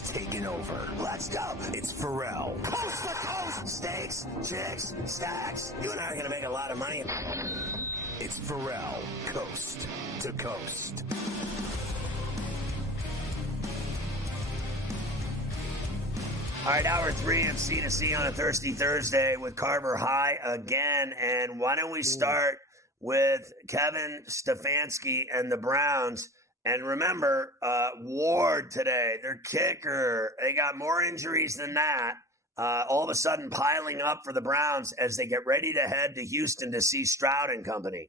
has taken over. Let's go. It's Ferrall. Coast to coast. Steaks, chicks, stacks. You and I are going to make a lot of money. It's Ferrall, coast to coast. All right, hour 3 of C2C on a Thirsty Thursday with Carver High again. And why don't we start with Kevin Stefanski and the Browns? And remember, Ward today, their kicker, they got more injuries than that. All of a sudden piling up for the Browns as they get ready to head to Houston to see Stroud and company.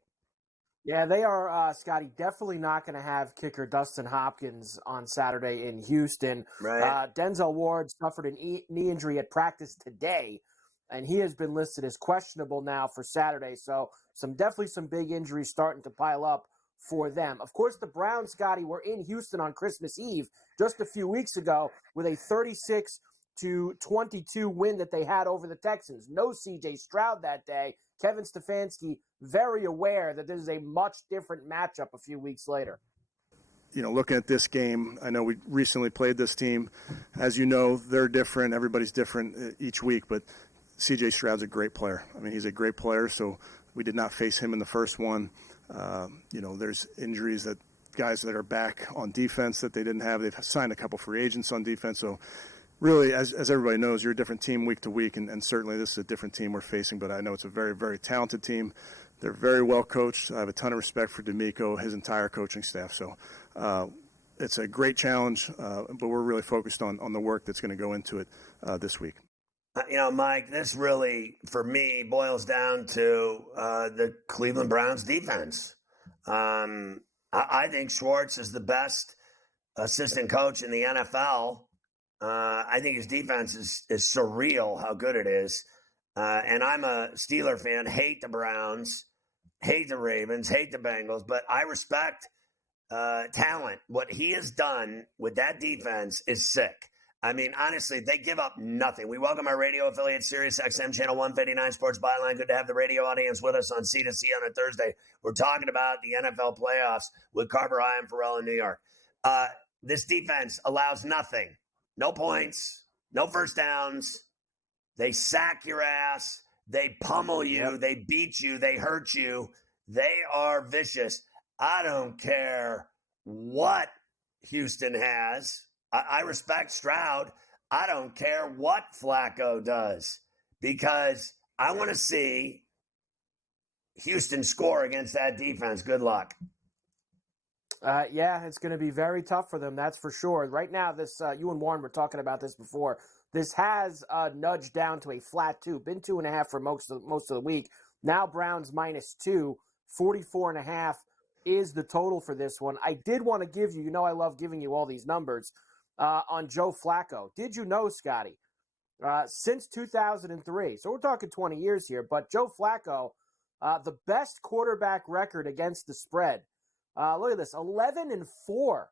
Yeah, they are, Scotty, definitely not going to have kicker Dustin Hopkins on Saturday in Houston. Right. Denzel Ward suffered a knee injury at practice today, and he has been listed as questionable now for Saturday. So definitely some big injuries starting to pile up for them. Of course, the Browns, Scotty, were in Houston on Christmas Eve just a few weeks ago with a 36-22 win that they had over the Texans. No C.J. Stroud that day. Kevin Stefanski very aware that this is a much different matchup a few weeks later. You know, looking at this game, I know we recently played this team. As you know, they're different. Everybody's different each week, but C.J. Stroud's a great player. I mean, he's a great player, so we did not face him in the first one. You know, there's injuries that guys that are back on defense that they didn't have. They've signed a couple free agents on defense, so really, as everybody knows, you're a different team week to week, and certainly this is a different team we're facing, but I know it's a very, very talented team. They're very well coached. I have a ton of respect for D'Amico, his entire coaching staff. So it's a great challenge, but we're really focused on the work that's going to go into it this week. You know, Mike, this really, for me, boils down to the Cleveland Browns defense. I think Schwartz is the best assistant coach in the NFL. I think his defense is surreal how good it is. And I'm a Steeler fan, hate the Browns, hate the Ravens, hate the Bengals, but I respect talent. What he has done with that defense is sick. I mean, honestly, they give up nothing. We welcome our radio affiliate, Sirius XM Channel 159 Sports Byline. Good to have the radio audience with us on C2C on a Thursday. We're talking about the NFL playoffs with Carver High and Ferrall in New York. This defense allows nothing. No points, no first downs. They sack your ass. They pummel you. Yep. They beat you. They hurt you. They are vicious. I don't care what Houston has. I respect Stroud. I don't care what Flacco does because I want to see Houston score against that defense. Good luck. Yeah, it's going to be very tough for them, that's for sure. Right now, this you and Warren were talking about this before. This has nudged down to a flat 2. Been 2.5 for most of the week. Now Browns -2, 44.5 is the total for this one. I did want to give you, you know I love giving you all these numbers, on Joe Flacco. Did you know, Scotty, since 2003, so we're talking 20 years here, but Joe Flacco, the best quarterback record against the spread. Look at this, 11-4.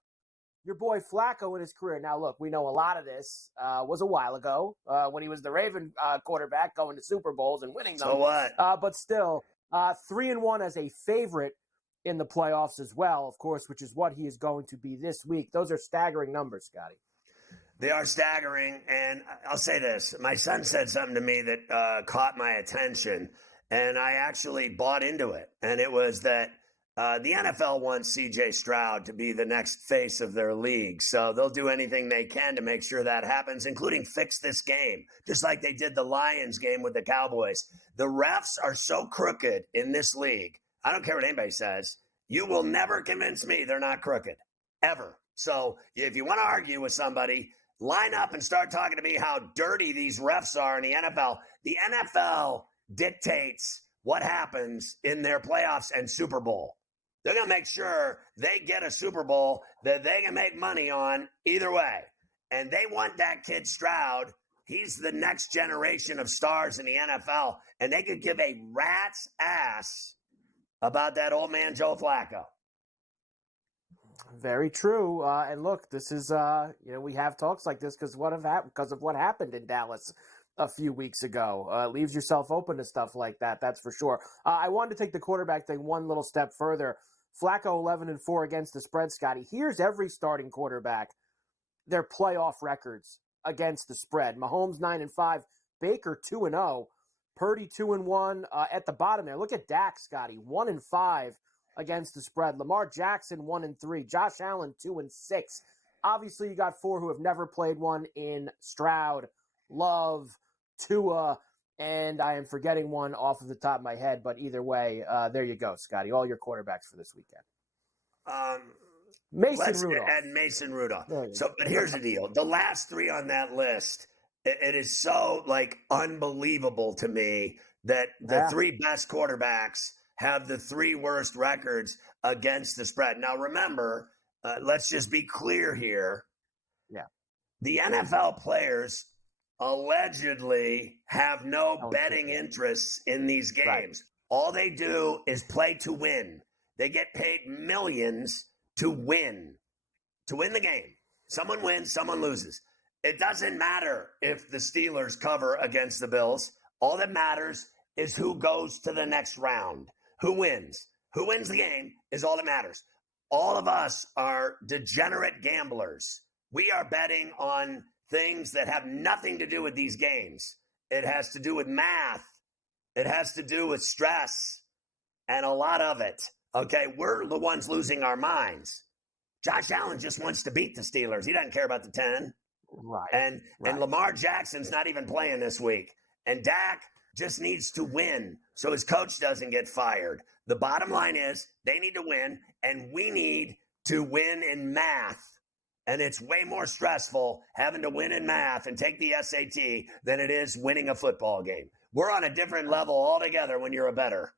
Your boy Flacco in his career. Now, look, we know a lot of this was a while ago when he was the Raven quarterback going to Super Bowls and winning them. So what? But still, 3-1 as a favorite in the playoffs as well, of course, which is what he is going to be this week. Those are staggering numbers, Scotty. They are staggering, and I'll say this. My son said something to me that caught my attention, and I actually bought into it, and it was that the NFL wants C.J. Stroud to be the next face of their league, so they'll do anything they can to make sure that happens, including fix this game, just like they did the Lions game with the Cowboys. The refs are so crooked in this league. I don't care what anybody says. You will never convince me they're not crooked, ever. So if you want to argue with somebody, line up and start talking to me how dirty these refs are in the NFL. The NFL dictates what happens in their playoffs and Super Bowl. They're going to make sure they get a Super Bowl that they can make money on either way. And they want that kid Stroud. He's the next generation of stars in the NFL. And they could give a rat's ass about that old man Joe Flacco. Very true. And look, this is, we have talks like this because of what happened in Dallas a few weeks ago. Leaves yourself open to stuff like that, that's for sure. I wanted to take the quarterback thing one little step further. Flacco 11-4 against the spread, Scotty. Here's every starting quarterback their playoff records against the spread. Mahomes 9-5, Baker 2-0, Purdy 2-1. At the bottom there, look at Dak, Scotty, 1-5 against the spread. Lamar Jackson 1-3, Josh Allen 2-6. Obviously, you got four who have never played one in Stroud, Love, Tua, and I am forgetting one off of the top of my head. But either way, there you go, Scotty. All your quarterbacks for this weekend. Mason Rudolph. And Mason Rudolph. So, but here's the deal: the last three on that list, it is so unbelievable to me that the three best quarterbacks have the three worst records against the spread. Now, remember. Let's just be clear here. Yeah. The NFL players allegedly have no betting interests in these games. Right. All they do is play to win. They get paid millions to win the game. Someone wins, someone loses. It doesn't matter if the Steelers cover against the Bills. All that matters is who goes to the next round, who wins. Who wins the game is all that matters. All of us are degenerate gamblers. We are betting on things that have nothing to do with these games. It has to do with math. It has to do with stress and a lot of it. Okay, we're the ones losing our minds. Josh Allen just wants to beat the Steelers. He doesn't care about the 10. Right. And Lamar Jackson's not even playing this week. And Dak just needs to win so his coach doesn't get fired. The bottom line is they need to win, and we need to win in math. And it's way more stressful having to win in math and take the SAT than it is winning a football game. We're on a different level altogether when you're a bettor.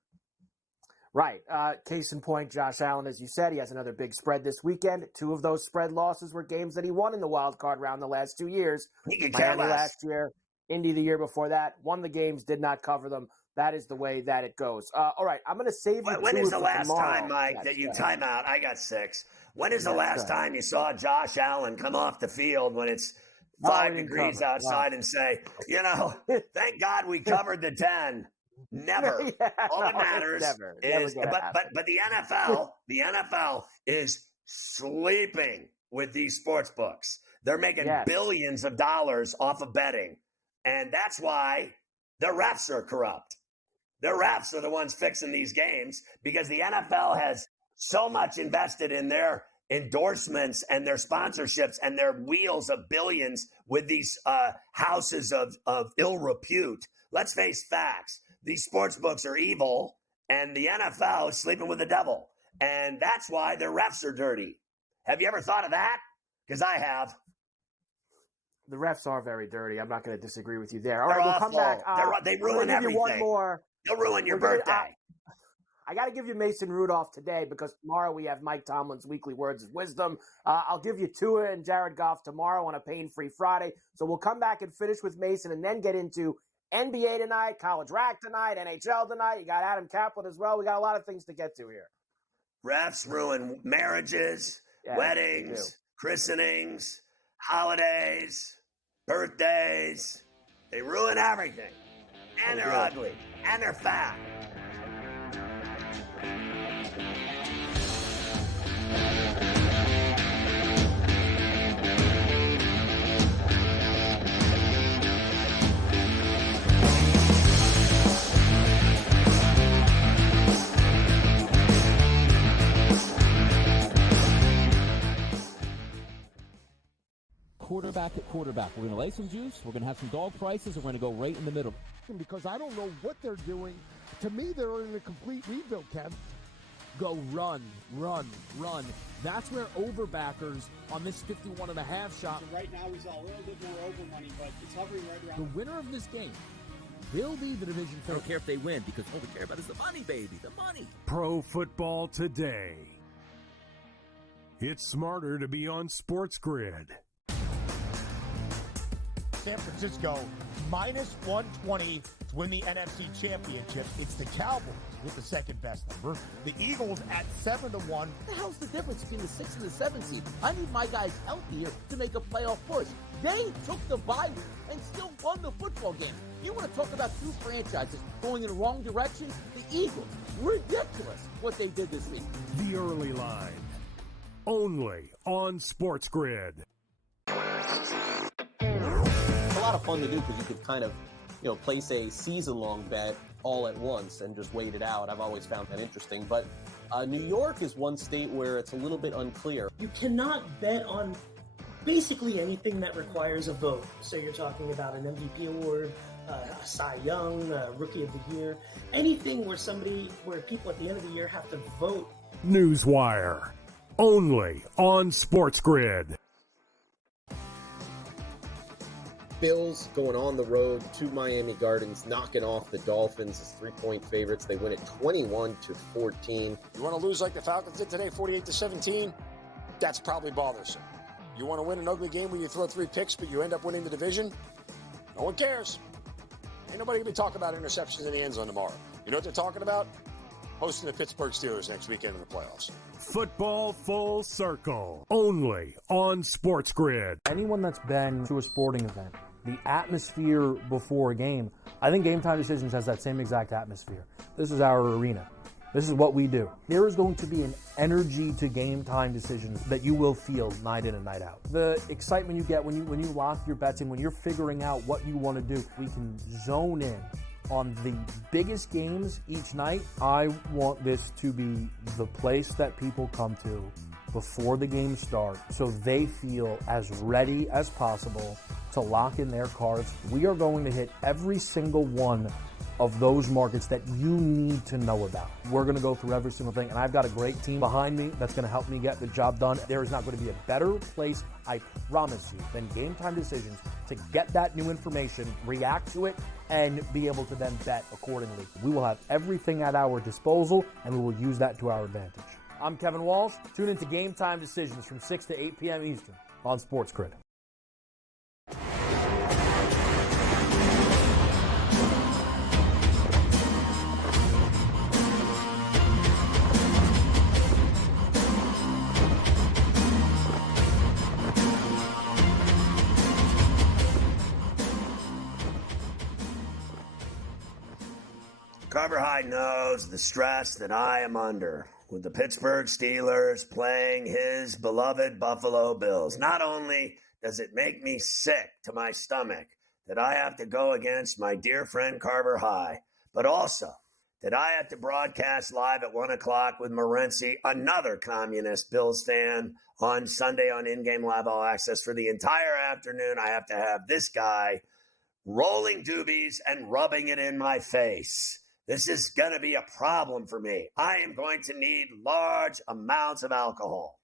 Right. Case in point, Josh Allen, as you said, he has another big spread this weekend. Two of those spread losses were games that he won in the wild card round the last 2 years. He could care less. Last year, Indy the year before that, won the games, did not cover them. That is the way that it goes. All right, I'm going to save you. When is the last time, Mike, that you time out? I got 6. When is the last time you saw Josh Allen come off the field when it's 5 degrees outside and say, thank God we covered the 10? Never. All that matters is, but the NFL is sleeping with these sports books. They're making billions of dollars off of betting, and that's why the refs are corrupt. The refs are the ones fixing these games because the NFL has so much invested in their endorsements and their sponsorships and their wheels of billions with these houses of ill repute. Let's face facts. These sports books are evil, and the NFL is sleeping with the devil. And that's why their refs are dirty. Have you ever thought of that? Because I have. The refs are very dirty. I'm not going to disagree with you there. All right, we'll come back. They ruin everything. One more. They'll ruin your birthday. I got to give you Mason Rudolph today because tomorrow we have Mike Tomlin's weekly words of wisdom. I'll give you Tua and Jared Goff tomorrow on a pain-free Friday. So we'll come back and finish with Mason and then get into NBA tonight, college rack tonight, NHL tonight. You got Adam Kaplan as well. We got a lot of things to get to here. Refs ruin marriages, weddings, christenings, holidays, birthdays. They ruin everything. And they're ugly. And they're fat. Quarterback at quarterback. We're going to lay some juice. We're going to have some dog prices. And we're going to go right in the middle. Because I don't know what they're doing. To me, they're in a complete rebuild, Kev. Go run, run, run. That's where overbackers on this 51.5 shot. So right now we saw a little bit more over money, but it's hovering right around. The winner of this game will be the division I don't care if they win because all we care about is the money, baby, the money. Pro Football Today. It's smarter to be on SportsGrid. San Francisco minus 120 to win the NFC Championship. It's the Cowboys with the second best number. The Eagles at 7-1. What the hell's the difference between the 6 and the 7 seed? I need my guys healthy here to make a playoff push. They took the bye week and still won the football game. You want to talk about two franchises going in the wrong direction? The Eagles. Ridiculous what they did this week. The Early Line. Only on SportsGrid. lot of fun to do because you could kind of, place a season-long bet all at once and just wait it out. I've always found that interesting. But New York is one state where it's a little bit unclear. You cannot bet on basically anything that requires a vote. So you're talking about an MVP award, a Cy Young, a Rookie of the Year, anything where people at the end of the year have to vote. Newswire, only on SportsGrid. Bills going on the road to Miami Gardens, knocking off the Dolphins as 3-point favorites. They win it 21-14. You want to lose like the Falcons did today, 48-17? That's probably bothersome. You want to win an ugly game where you throw 3 picks, but you end up winning the division? No one cares. Ain't nobody going to be talking about interceptions in the end zone tomorrow. You know what they're talking about? Hosting the Pittsburgh Steelers next weekend in the playoffs. Football Full Circle, only on SportsGrid. Anyone that's been to a sporting event, the atmosphere before a game, I think Game Time Decisions has that same exact atmosphere. This is our arena. This is what we do. There is going to be an energy to Game Time Decisions that you will feel night in and night out. The excitement you get when you lock your bets in, when you're figuring out what you want to do, we can zone in on the biggest games each night. I want this to be the place that people come to before the games start so they feel as ready as possible to lock in their cards. We are going to hit every single one of those markets that you need to know about. We're going to go through every single thing, and I've got a great team behind me that's going to help me get the job done. There is not going to be a better place, I promise you, than Game Time Decisions to get that new information, react to it, and be able to then bet accordingly. We will have everything at our disposal, and we will use that to our advantage. I'm Kevin Walsh. Tune into Game Time Decisions from 6 to 8 p.m. Eastern on SportsGrid. Carver High knows the stress that I am under with the Pittsburgh Steelers playing his beloved Buffalo Bills. Not only does it make me sick to my stomach that I have to go against my dear friend Carver High, but also that I have to broadcast live at 1 o'clock with Morency, another communist Bills fan, on Sunday on In-Game Live All Access for the entire afternoon. I have to have this guy rolling doobies and rubbing it in my face. This is going to be a problem for me. I am going to need large amounts of alcohol.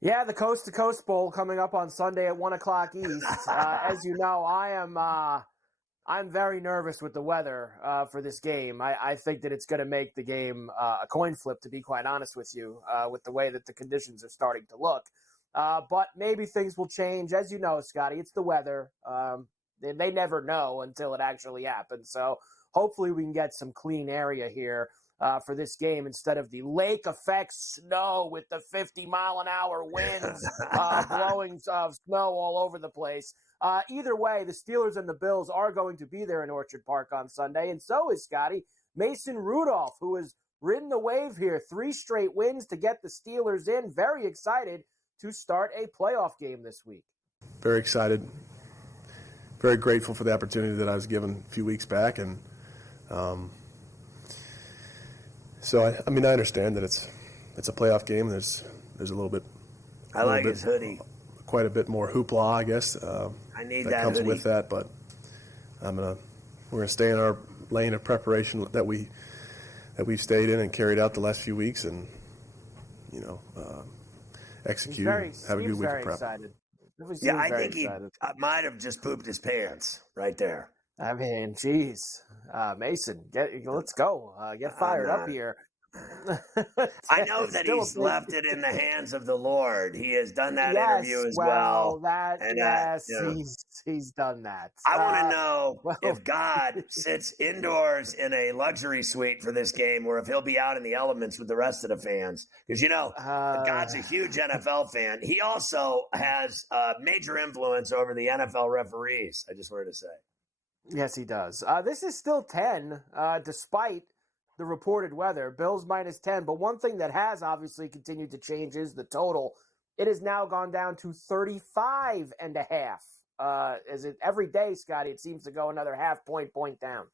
Yeah, the Coast to Coast Bowl coming up on Sunday at 1 o'clock East. As you know, I'm very nervous with the weather for this game. I think that it's going to make the game a coin flip, to be quite honest with you, with the way that the conditions are starting to look. But maybe things will change. As you know, Scotty, it's the weather. They never know until it actually happens. So hopefully we can get some clean area here for this game instead of the lake effect snow with the 50-mile-an-hour winds blowing snow all over the place. Either way, the Steelers and the Bills are going to be there in Orchard Park on Sunday, and so is Scotty. Mason Rudolph, who has ridden the wave here, 3 straight wins to get the Steelers in. Very excited to start a playoff game this week. Very excited. Very grateful for the opportunity that I was given a few weeks back, and so I understand that it's a playoff game. There's a little bit. I like his hoodie. Quite a bit more hoopla, I guess. I need that comes hoodie with that, but we're gonna stay in our lane of preparation that we've stayed in and carried out the last few weeks, and execute. Have a good week of prep. Excited. Yeah, I think he might have just pooped his pants right there. I mean, geez, Mason, let's go. Get fired up here. I know that he's left it in the hands of the Lord. He has done that interview as well. He's done that. I want to know if God sits indoors in a luxury suite for this game, or if he'll be out in the elements with the rest of the fans. Because God's a huge NFL fan. He also has major influence over the NFL referees. I just wanted to say. Yes, he does. This is still 10, despite the reported weather. Bills -10. But one thing that has obviously continued to change is the total. It has now gone down to 35.5. Is it every day, Scotty? It seems to go another half point down.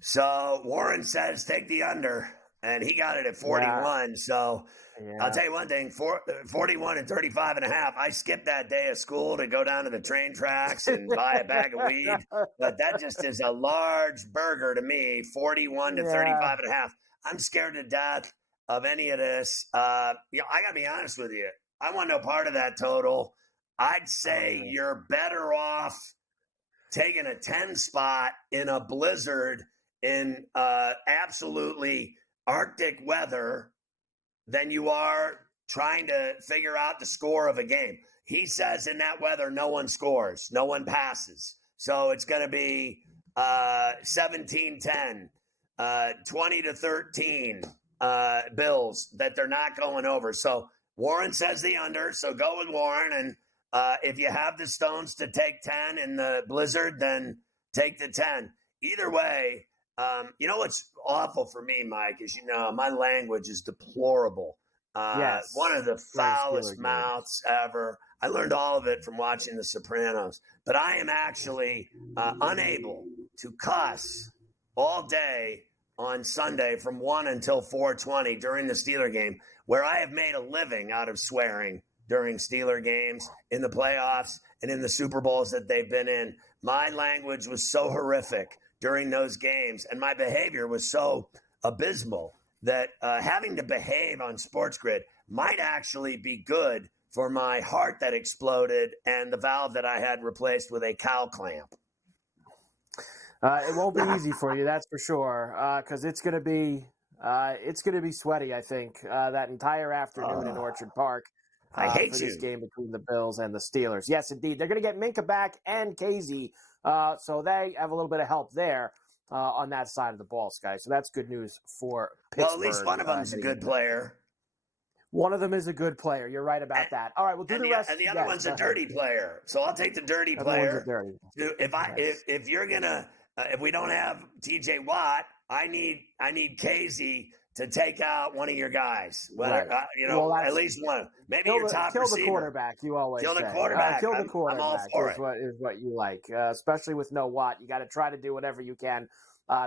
So Warren says take the under, and he got it at 41. So I'll tell you one thing, 41 and 35.5. I skipped that day of school to go down to the train tracks and buy a bag of weed. But that just is a large burger to me, 41 to 35.5. I'm scared to death of any of this. I got to be honest with you. I want no part of that total. I'd say you're better off taking a 10 spot in a blizzard in absolutely Arctic weather than you are trying to figure out the score of a game. He says in that weather, no one scores, no one passes. So it's going to be 17-10, 20-13 Bills that they're not going over. So Warren says the under, so go with Warren. And if you have the stones to take 10 in the blizzard, then take the 10. Either way, you know what's awful for me, Mike, is, my language is deplorable. Yes. One of the foulest mouths ever. I learned all of it from watching The Sopranos. But I am actually unable to cuss all day on Sunday from 1 until 4:20 during the Steeler game, where I have made a living out of swearing during Steeler games in the playoffs and in the Super Bowls that they've been in. My language was so horrific during those games, and my behavior was so abysmal that having to behave on SportsGrid might actually be good for my heart that exploded and the valve that I had replaced with a cow clamp. It won't be easy for you, that's for sure, because it's going to be sweaty, I think, that entire afternoon in Orchard Park. I hate for this game between the Bills and the Steelers. Yes, indeed. They're going to get Minka back and Casey, so they have a little bit of help there on that side of the ball, Sky. So that's good news for Pittsburgh. Well, at least one of them's a good player. One of them is a good player. You're right about that. All right, we'll do the rest. And the other one's a dirty player. So I'll take the dirty player. If you're gonna if we don't have TJ Watt, I need Casey to take out one of your guys. At least one. Maybe your top receiver. Kill the quarterback. You always kill say. the quarterback. Kill the quarterback. I'm all for is what you like, especially with no Watt. You got to try to do whatever you can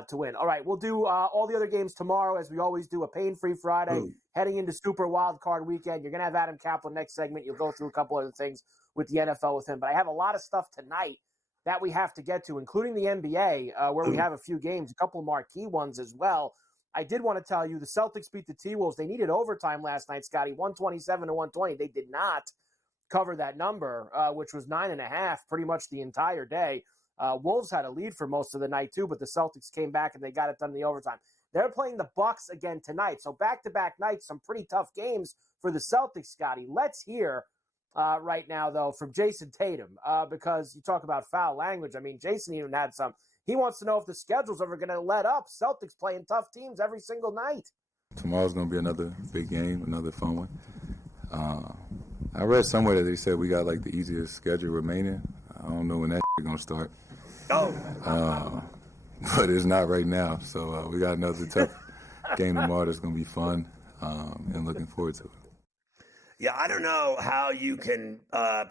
to win. All right, we'll do all the other games tomorrow, as we always do. A pain-free Friday, heading into Super Wild Card Weekend. You're gonna have Adam Kaplan next segment. You'll go through a couple other things with the NFL with him, but I have a lot of stuff tonight that we have to get to, including the NBA, where we have a few games, a couple marquee ones as well. I did want to tell you the Celtics beat the T-Wolves. They needed overtime last night, Scotty, 127-120. They did not cover that number, which was 9.5 pretty much the entire day. Wolves had a lead for most of the night too, but the Celtics came back and they got it done in the overtime. They're playing the Bucks again tonight. So back-to-back nights, some pretty tough games for the Celtics, Scotty. Let's hear right now, though, from Jason Tatum, because you talk about foul language. I mean, Jason even had some. He wants to know if the schedule's ever going to let up. Celtics playing tough teams every single night. Tomorrow's going to be another big game, another fun one. I read somewhere that they said we got, the easiest schedule remaining. I don't know when that's going to start. But it's not right now. So we got another tough game tomorrow that's going to be fun, and looking forward to it. Yeah, I don't know how you can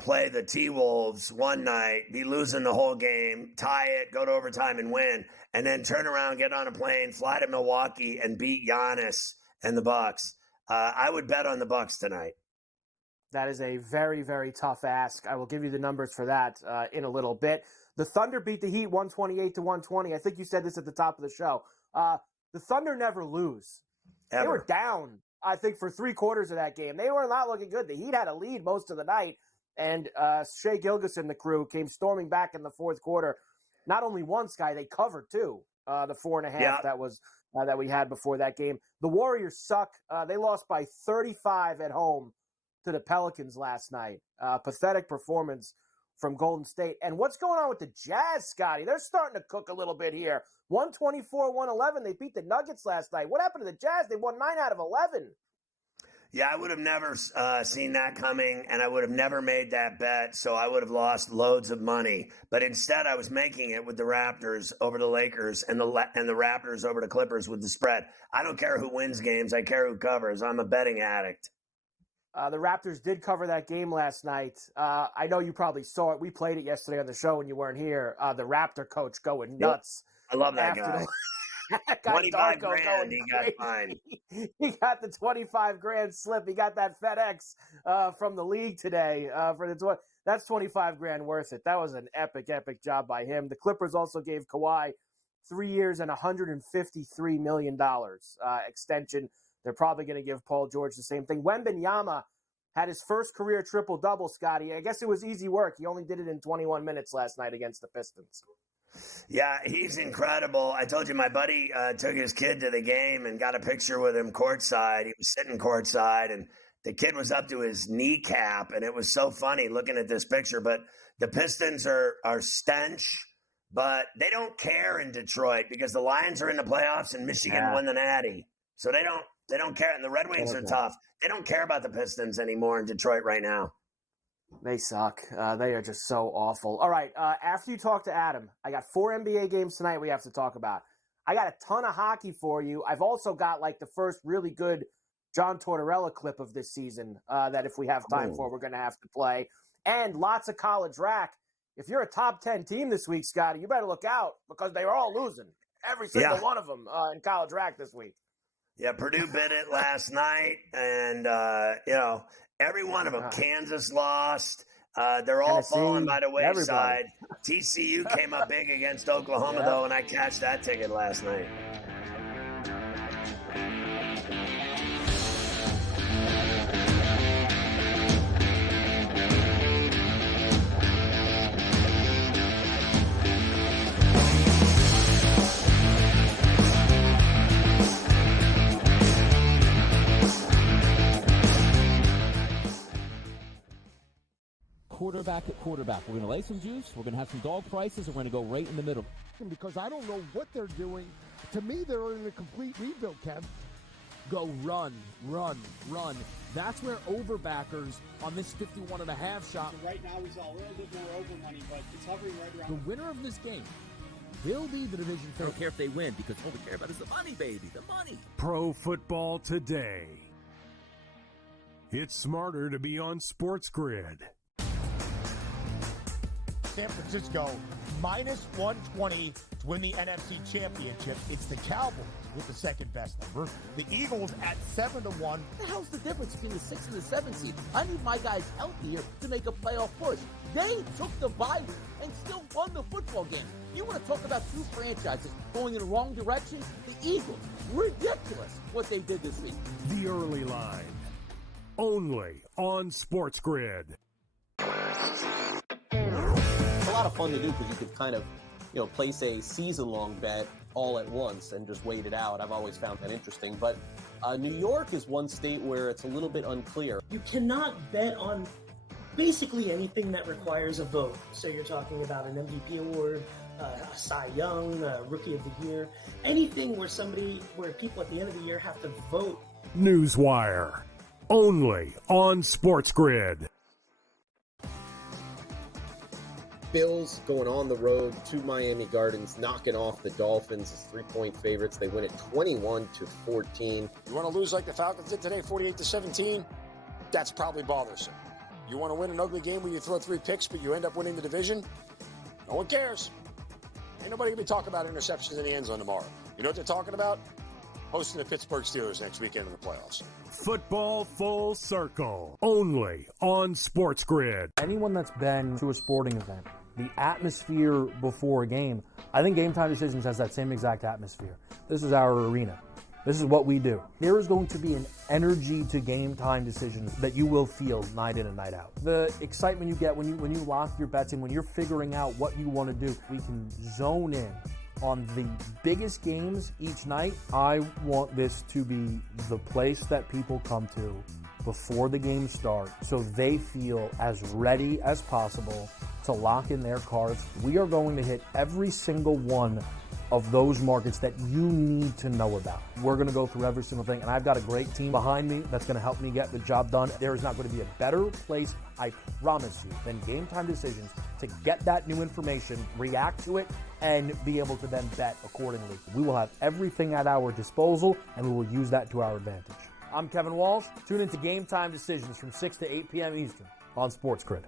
play the T-Wolves one night, be losing the whole game, tie it, go to overtime and win, and then turn around, get on a plane, fly to Milwaukee, and beat Giannis and the Bucks. I would bet on the Bucks tonight. That is a very, very tough ask. I will give you the numbers for that in a little bit. The Thunder beat the Heat 128-120. I think you said this at the top of the show. The Thunder never lose. Ever. They were down, I think, for 3 quarters of that game. They were not looking good. The Heat had a lead most of the night, and Shai Gilgeous and the crew came storming back in the fourth quarter. Not only one, Sky, they covered 2, the 4.5 that was that we had before that game. The Warriors suck. They lost by 35 at home to the Pelicans last night. Pathetic performance from Golden State. And what's going on with the Jazz, Scotty? They're starting to cook a little bit here. 124-111. They beat the Nuggets last night. What happened to the Jazz? They won 9 out of 11. Yeah, I would have never seen that coming, and I would have never made that bet, so I would have lost loads of money. But instead, I was making it with the Raptors over the Lakers and the Raptors over the Clippers with the spread. I don't care who wins games. I care who covers. I'm a betting addict. The Raptors did cover that game last night. I know you probably saw it. We played it yesterday on the show when you weren't here. The Raptor coach going nuts. I love that guy. That guy 25 Darko grand going he got fined. He got the 25 grand slip. He got that FedEx from the league today for the that's 25 grand worth it. That was an epic job by him. The Clippers also gave Kawhi 3 years and $153 million extension. They're probably going to give Paul George the same thing. Wembanyama had his first career triple-double, Scotty. I guess it was easy work. He only did it in 21 minutes last night against the Pistons. Yeah, he's incredible. I told you my buddy took his kid to the game and got a picture with him courtside. He was sitting courtside, and the kid was up to his kneecap, and it was so funny looking at this picture. But the Pistons are stench, but they don't care in Detroit because the Lions are in the playoffs and Michigan won the Natty. So they don't care. And the Red Wings are tough. They don't care about the Pistons anymore in Detroit right now. They suck. They are just so awful. All right. After you talk to Adam, I got 4 NBA games tonight we have to talk about. I got a ton of hockey for you. I've also got like the first really good John Tortorella clip of this season that if we have time for, we're going to have to play. And lots of college rack. If you're a top 10 team this week, Scotty, you better look out because they were all losing. Every single one of them in college rack this week. Yeah, Purdue bit it last night, and, every one of them. Kansas lost. They're all Tennessee, falling by the wayside. everybody. TCU came up big against Oklahoma, though, and I cashed that ticket last night. Quarterback at quarterback. We're going to lay some juice. We're going to have some dog prices. And we're going to go right in the middle. Because I don't know what they're doing. To me, they're in a complete rebuild, Kev. Go run. That's where overbackers on this 51.5 shot. Right now, he's all a little bit more over money, but it's hovering right around. The winner of this game will be the division I don't care if they win because all we care about is the money, baby, the money. Pro Football Today. It's smarter to be on SportsGrid. San Francisco minus 120 to win the NFC Championship. It's the Cowboys with the second best number. The Eagles at 7-1. What the hell's the difference between the 6th and the 7th seed? I need my guys healthier to make a playoff push. They took the bye week and still won the football game. You want to talk about two franchises going in the wrong direction? The Eagles. Ridiculous what they did this week. The early line. Only on SportsGrid. It's a lot of fun to do because you could kind of, place a season-long bet all at once and just wait it out. I've always found that interesting. But New York is one state where it's a little bit unclear. You cannot bet on basically anything that requires a vote. So you're talking about an MVP award, a Cy Young, Rookie of the Year, anything where people at the end of the year have to vote. Newswire. Only on SportsGrid. Bills going on the road to Miami Gardens, knocking off the Dolphins as 3-point favorites. They win it 21-14. You want to lose like the Falcons did today, 48-17? That's probably bothersome. You want to win an ugly game where you throw 3 picks, but you end up winning the division? No one cares. Ain't nobody going to be talking about interceptions in the end zone tomorrow. You know what they're talking about? Hosting the Pittsburgh Steelers next weekend in the playoffs. Football Full Circle. Only on SportsGrid. Anyone that's been to a sporting event, the atmosphere before a game, I think Game Time Decisions has that same exact atmosphere. This is our arena. This is what we do. There is going to be an energy to Game Time Decisions that you will feel night in and night out. The excitement you get when you lock your bets in, when you're figuring out what you want to do, we can zone in on the biggest games each night. I want this to be the place that people come to before the game starts so they feel as ready as possible to lock in their cards. We are going to hit every single one of those markets that you need to know about. We're going to go through every single thing, and I've got a great team behind me that's going to help me get the job done. There is not going to be a better place, I promise you, than Game Time Decisions to get that new information, react to it, and be able to then bet accordingly. We will have everything at our disposal, and we will use that to our advantage. I'm Kevin Walsh. Tune into Game Time Decisions from 6 to 8 p.m. Eastern on SportsGrid.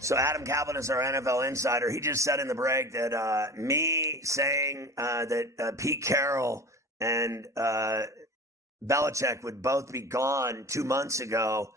So Adam Calvin is our NFL insider. He just said in the break that me saying that Pete Carroll and Belichick would both be gone 2 months ago,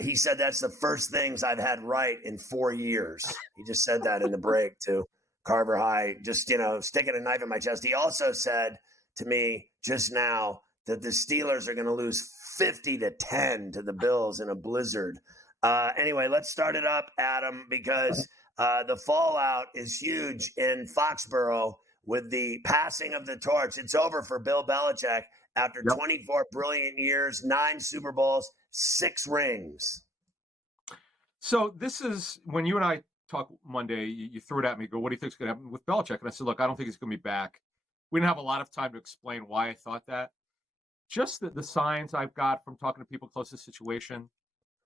he said that's the first things I've had right in 4 years. He just said that in the break to Carver High, just, sticking a knife in my chest. He also said to me just now that the Steelers are going to lose 50-10 to the Bills in a blizzard. Anyway, let's start it up, Adam, because the fallout is huge in Foxborough with the passing of the torch. It's over for Bill Belichick after 24 brilliant years, 9 Super Bowls, 6 rings. So this is when you and I talked Monday, you threw it at me, go, what do you think is going to happen with Belichick? And I said, look, I don't think he's going to be back. We didn't have a lot of time to explain why I thought that. Just the signs I've got from talking to people close to the situation.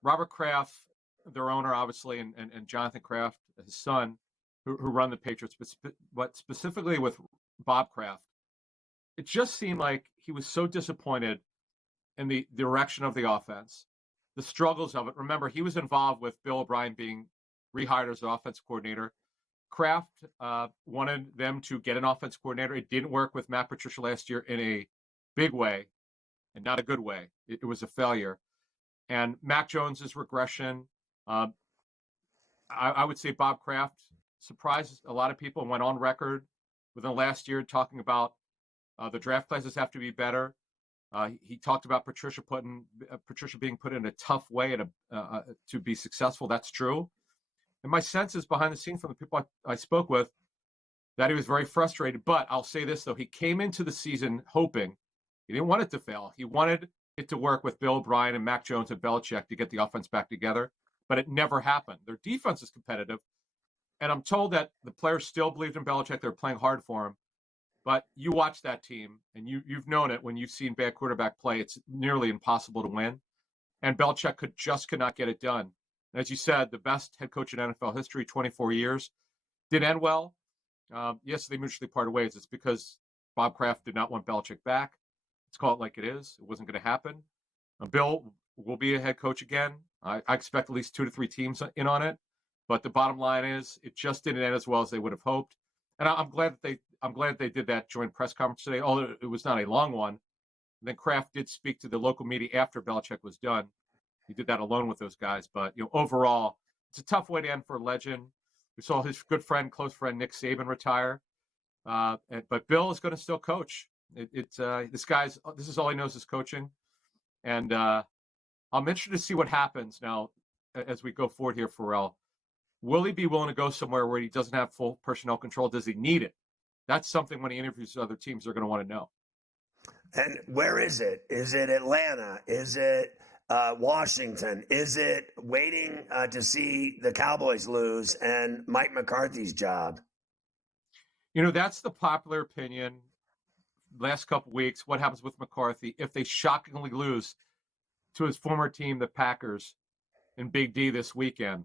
Robert Kraft, their owner, obviously, and Jonathan Kraft, his son, who run the Patriots, but specifically with Bob Kraft, it just seemed like he was so disappointed in the direction of the offense, the struggles of it. Remember, he was involved with Bill O'Brien being rehired as an offense coordinator. Kraft wanted them to get an offense coordinator. It didn't work with Matt Patricia last year in a big way and not a good way. It was a failure. And Mac Jones's regression, I would say Bob Kraft surprised a lot of people and went on record within the last year talking about the draft classes have to be better. He talked about Patricia being put in a tough way to be successful. That's true. And my sense is behind the scenes from the people I spoke with that he was very frustrated. But I'll say this, though. He came into the season hoping he didn't want it to fail. He wanted it to work with Bill O'Brien and Mac Jones and Belichick to get the offense back together, but it never happened. Their defense is competitive, and I'm told that the players still believed in Belichick. They're playing hard for him, but you watch that team, and you've known it when you've seen bad quarterback play. It's nearly impossible to win, and Belichick could not get it done. And as you said, the best head coach in NFL history, 24 years, didn't end well. Yes, they mutually parted ways. It's because Bob Kraft did not want Belichick back. Let's call it like it is. It wasn't going to happen. Bill will be a head coach again. I expect at least 2 to 3 teams in on it. But the bottom line is, it just didn't end as well as they would have hoped. And I'm glad that they did that joint press conference today. Although it was not a long one. And then Kraft did speak to the local media after Belichick was done. He did that alone with those guys. But overall, it's a tough way to end for a legend. We saw his good friend, close friend Nick Saban retire. But Bill is going to still coach. This is all he knows is coaching. And I'm interested to see what happens now as we go forward here, Ferrall. Will he be willing to go somewhere where he doesn't have full personnel control? Does he need it? That's something when he interviews other teams, they're going to want to know. And where is it? Is it Atlanta? Is it Washington? Is it waiting to see the Cowboys lose and Mike McCarthy's job? That's the popular opinion. Last couple weeks, what happens with McCarthy if they shockingly lose to his former team, the Packers, in Big D this weekend?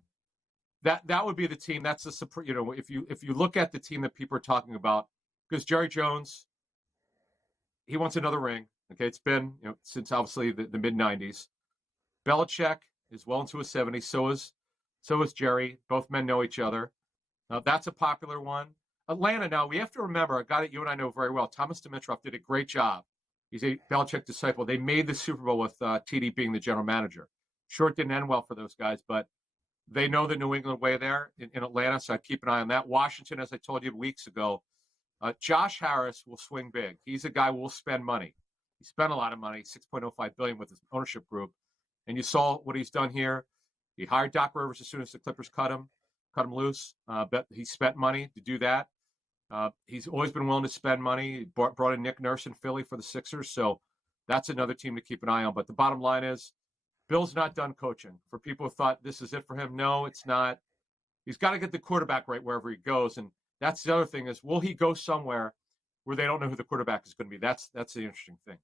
That would be the team. That's if you look at the team that people are talking about, because Jerry Jones, he wants another ring. Okay, it's been since obviously the mid '90s. Belichick is well into his 70s. So is Jerry. Both men know each other. Now that's a popular one. Atlanta, now, we have to remember, a guy that you and I know very well, Thomas Dimitroff, did a great job. He's a Belichick disciple. They made the Super Bowl with TD being the general manager. Sure, it didn't end well for those guys, but they know the New England way there in Atlanta, so I keep an eye on that. Washington, as I told you weeks ago, Josh Harris will swing big. He's a guy who will spend money. He spent a lot of money, $6.05 billion with his ownership group. And you saw what he's done here. He hired Doc Rivers as soon as the Clippers cut him loose. But he spent money to do that. He's always been willing to spend money. He brought in Nick Nurse in Philly for the Sixers. So that's another team to keep an eye on. But the bottom line is, Bill's not done coaching. For people who thought this is it for him, no, it's not. He's got to get the quarterback right wherever he goes. And That's the other thing is, will he go somewhere where they don't know who the quarterback is going to be? That's the interesting thing.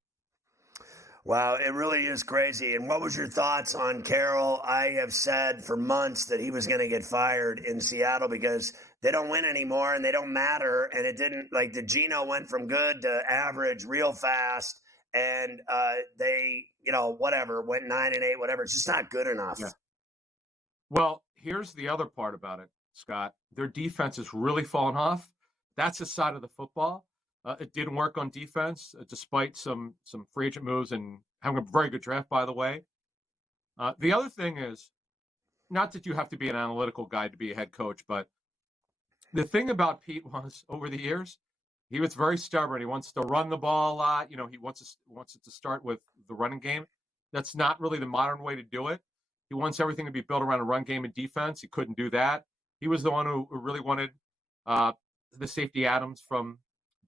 Wow, it really is crazy. And what was your thoughts on Carroll? I have said for months that he was going to get fired in Seattle because they don't win anymore and they don't matter. And it didn't, like, the Geno went from good to average real fast. And they, whatever, went 9-8, whatever. It's just not good enough. Yeah. Well, here's the other part about it, Scott. Their defense has really fallen off. That's the side of the football. It didn't work on defense, despite some free agent moves and having a very good draft, by the way. The other thing is, not that you have to be an analytical guy to be a head coach, but the thing about Pete was, over the years, he was very stubborn. He wants to run the ball a lot. He wants it to start with the running game. That's not really the modern way to do it. He wants everything to be built around a run game and defense. He couldn't do that. He was the one who really wanted the safety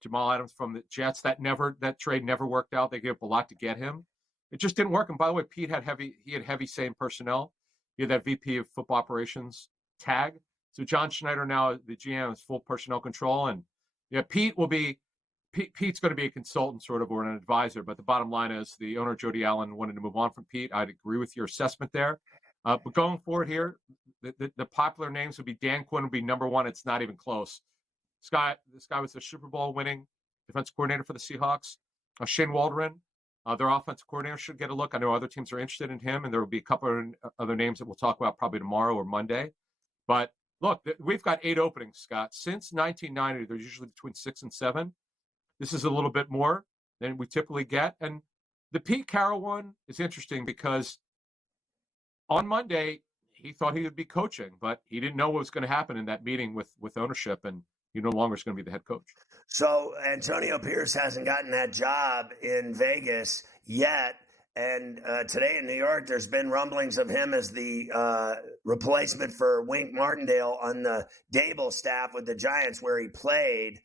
Jamal Adams from the Jets. That trade never worked out. They gave up a lot to get him. It just didn't work. And by the way, Pete had heavy same personnel. He had that VP of football operations tag. So John Schneider, now the GM, has full personnel control. And Pete's going to be a consultant sort of, or an advisor. But the bottom line is the owner, Jody Allen, wanted to move on from Pete. I'd agree with your assessment there. But going forward here, the popular names would be Dan Quinn would be number one. It's not even close. This guy was the Super Bowl winning defensive coordinator for the Seahawks. Shane Waldron, their offensive coordinator, should get a look. I know other teams are interested in him, and there will be a couple of other names that we'll talk about probably tomorrow or Monday. But look, we've got 8 openings, Scott. Since 1990, they're usually between 6 and 7. This is a little bit more than we typically get. And the Pete Carroll one is interesting because on Monday, he thought he would be coaching, but he didn't know what was going to happen in that meeting with ownership, and he no longer is going to be the head coach. So Antonio Pierce hasn't gotten that job in Vegas yet. And today in New York, there's been rumblings of him as the replacement for Wink Martindale on the Dable staff with the Giants, where he played.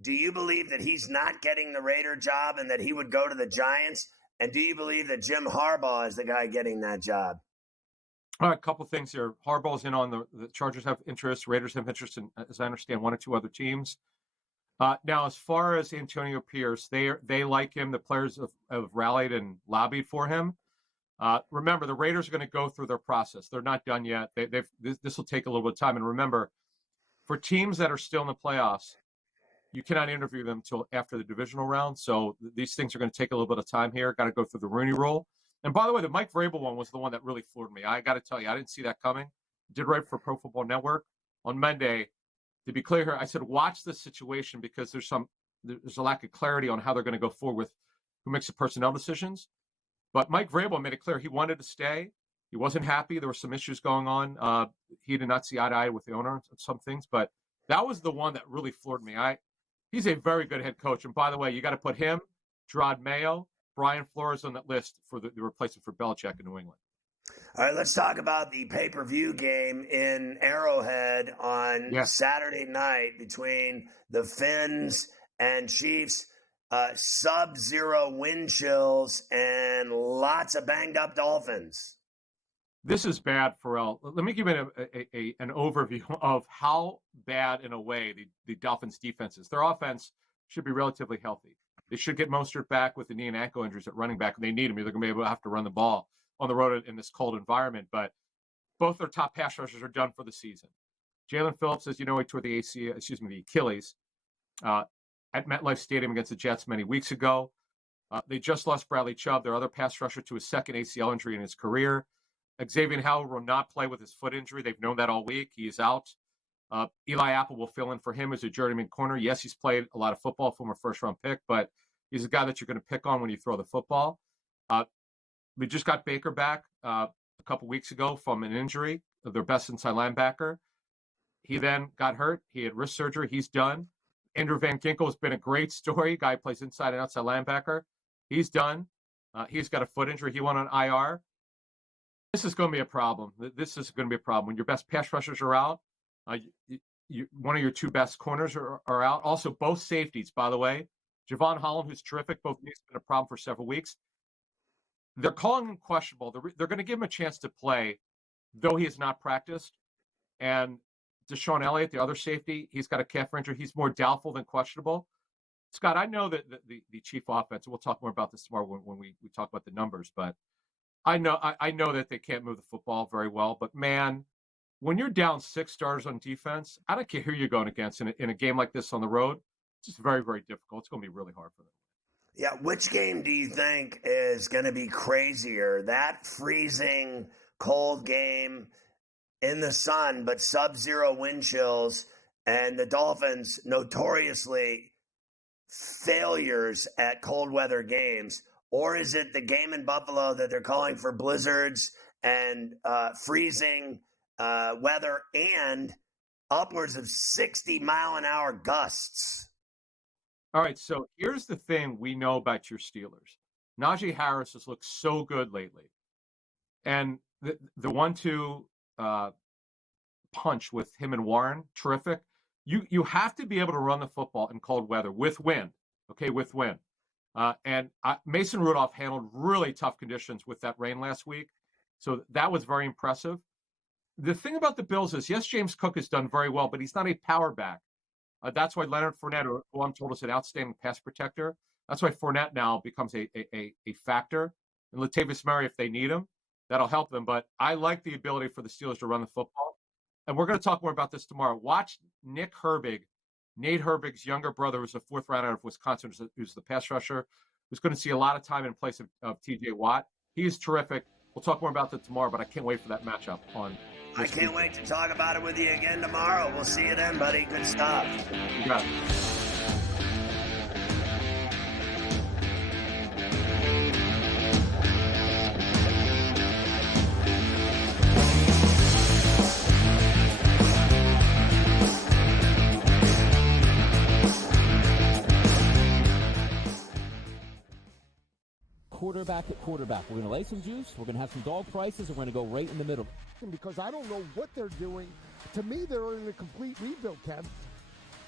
Do you believe that he's not getting the Raider job and that he would go to the Giants? And do you believe that Jim Harbaugh is the guy getting that job? All right, a couple things here. Harbaugh's in on the Chargers have interest. Raiders have interest in, as I understand, 1 or 2 other teams. Now, as far as Antonio Pierce, they like him. The players have rallied and lobbied for him. Remember, the Raiders are going to go through their process. They're not done yet. This will take a little bit of time. And remember, for teams that are still in the playoffs, you cannot interview them until after the divisional round. So these things are going to take a little bit of time here. Got to go through the Rooney Rule. And by the way, the Mike Vrabel one was the one that really floored me. I got to tell you, I didn't see that coming. Did write for Pro Football Network on Monday. To be clear here, I said, watch this situation because there's a lack of clarity on how they're going to go forward with who makes the personnel decisions. But Mike Vrabel made it clear he wanted to stay. He wasn't happy. There were some issues going on. He did not see eye to eye with the owner on some things. But that was the one that really floored me. He's a very good head coach. And by the way, you got to put him, Gerard Mayo, Brian Flores on that list for the replacement for Belichick in New England. All right, let's talk about the pay-per-view game in Arrowhead on Saturday night between the Finns and Chiefs. Sub-zero wind chills and lots of banged-up Dolphins. This is bad, Ferrall. Let me give you an overview of how bad, in a way, the Dolphins' defense is. Their offense should be relatively healthy. They should get Mostert back with the knee and ankle injuries at running back, and they need him. They're going to be able to have to run the ball on the road in this cold environment. But both their top pass rushers are done for the season. Jalen Phillips, as you know, he tore the Achilles at MetLife Stadium against the Jets many weeks ago. They just lost Bradley Chubb, their other pass rusher, to his second ACL injury in his career. Xavier Howard will not play with his foot injury. They've known that all week. He is out. Eli Apple will fill in for him as a journeyman corner. Yes, he's played a lot of football, former first-round pick, but he's a guy that you're going to pick on when you throw the football. We just got Baker back a couple weeks ago from an injury, their best inside linebacker. He then got hurt. He had wrist surgery. He's done. Andrew Van Ginkel has been a great story. Guy plays inside and outside linebacker. He's done. He's got a foot injury. He went on IR. This is going to be a problem. This is going to be a problem. When your best pass rushers are out, one of your 2 best corners are out. Also, both safeties, by the way. Javon Holland, who's terrific. Both knees have been a problem for several weeks. They're calling him questionable. They're going to give him a chance to play, though he has not practiced. And Deshaun Elliott, the other safety, he's got a calf injury. He's more doubtful than questionable. Scott, I know that the Chief offense, we'll talk more about this tomorrow when we talk about the numbers, but I know that they can't move the football very well. But, man, when you're down 6 starters on defense, I don't care who you're going against in a game like this on the road. It's just very, very difficult. It's going to be really hard for them. Yeah, which game do you think is going to be crazier? That freezing cold game in the sun, but sub-zero wind chills, and the Dolphins notoriously failures at cold weather games? Or is it the game in Buffalo that they're calling for blizzards and freezing weather and upwards of 60-mile-an-hour gusts? All right, so here's the thing we know about your Steelers. Najee Harris has looked so good lately. And the 1-2 punch with him and Warren, terrific. You have to be able to run the football in cold weather with wind, okay, with wind. And Mason Rudolph handled really tough conditions with that rain last week. So that was very impressive. The thing about the Bills is, yes, James Cook has done very well, but he's not a power back. That's why Leonard Fournette, who I'm told is an outstanding pass protector, that's why Fournette now becomes a factor. And Latavius Murray, if they need him, that'll help them. But I like the ability for the Steelers to run the football. And we're going to talk more about this tomorrow. Watch Nick Herbig, Nate Herbig's younger brother, who's a 4th rounder out of Wisconsin, who's the pass rusher, who's going to see a lot of time in place of TJ Watt. He is terrific. We'll talk more about that tomorrow, but I can't wait for that matchup on. I can't wait to talk about it with you again tomorrow. We'll see you then, buddy. Good stuff. You got it. Quarterback at quarterback. We're going to lay some juice. We're going to have some dog prices. And we're going to go right in the middle. Because I don't know what they're doing. To me, they're in a complete rebuild, Kev.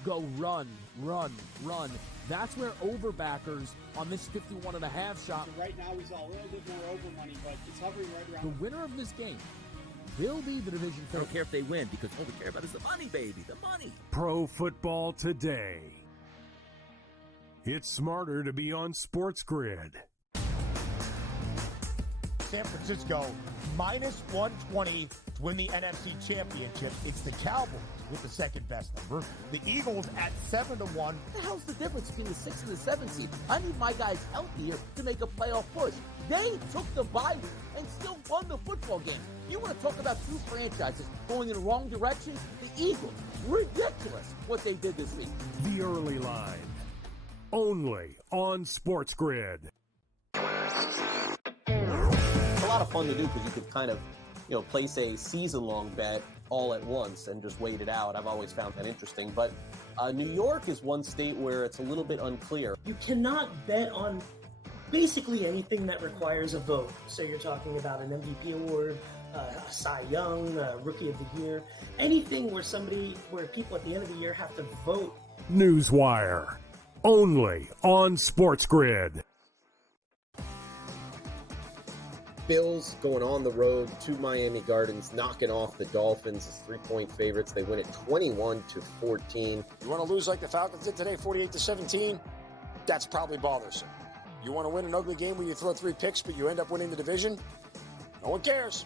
Go run, run, run. That's where overbackers on this 51.5 shot. Right now, he's a little bit more over money, but it's hovering right around. The winner of this game will be the division I don't care if they win, because all we care about is the money, baby, the money. Pro Football Today. It's smarter to be on SportsGrid. San Francisco minus 120 to win the NFC Championship. It's the Cowboys with the second best number. The Eagles at 7-1. What the hell's the difference between the 6 and the 7 seed? I need my guys healthier to make a playoff push. They took the bye week and still won the football game. You want to talk about 2 franchises going in the wrong direction? The Eagles. Ridiculous what they did this week. The early line. Only on SportsGrid. It's a lot of fun to do because you could kind of, place a season-long bet all at once and just wait it out. I've always found that interesting. But New York is one state where it's a little bit unclear. You cannot bet on basically anything that requires a vote. So you're talking about an MVP award, a Cy Young, Rookie of the Year, anything where people at the end of the year have to vote. Newswire. Only on SportsGrid. Bills going on the road to Miami Gardens, knocking off the Dolphins as 3-point favorites. They win it 21-14. You want to lose like the Falcons did today, 48-17? That's probably bothersome. You want to win an ugly game where you throw 3 picks, but you end up winning the division? No one cares.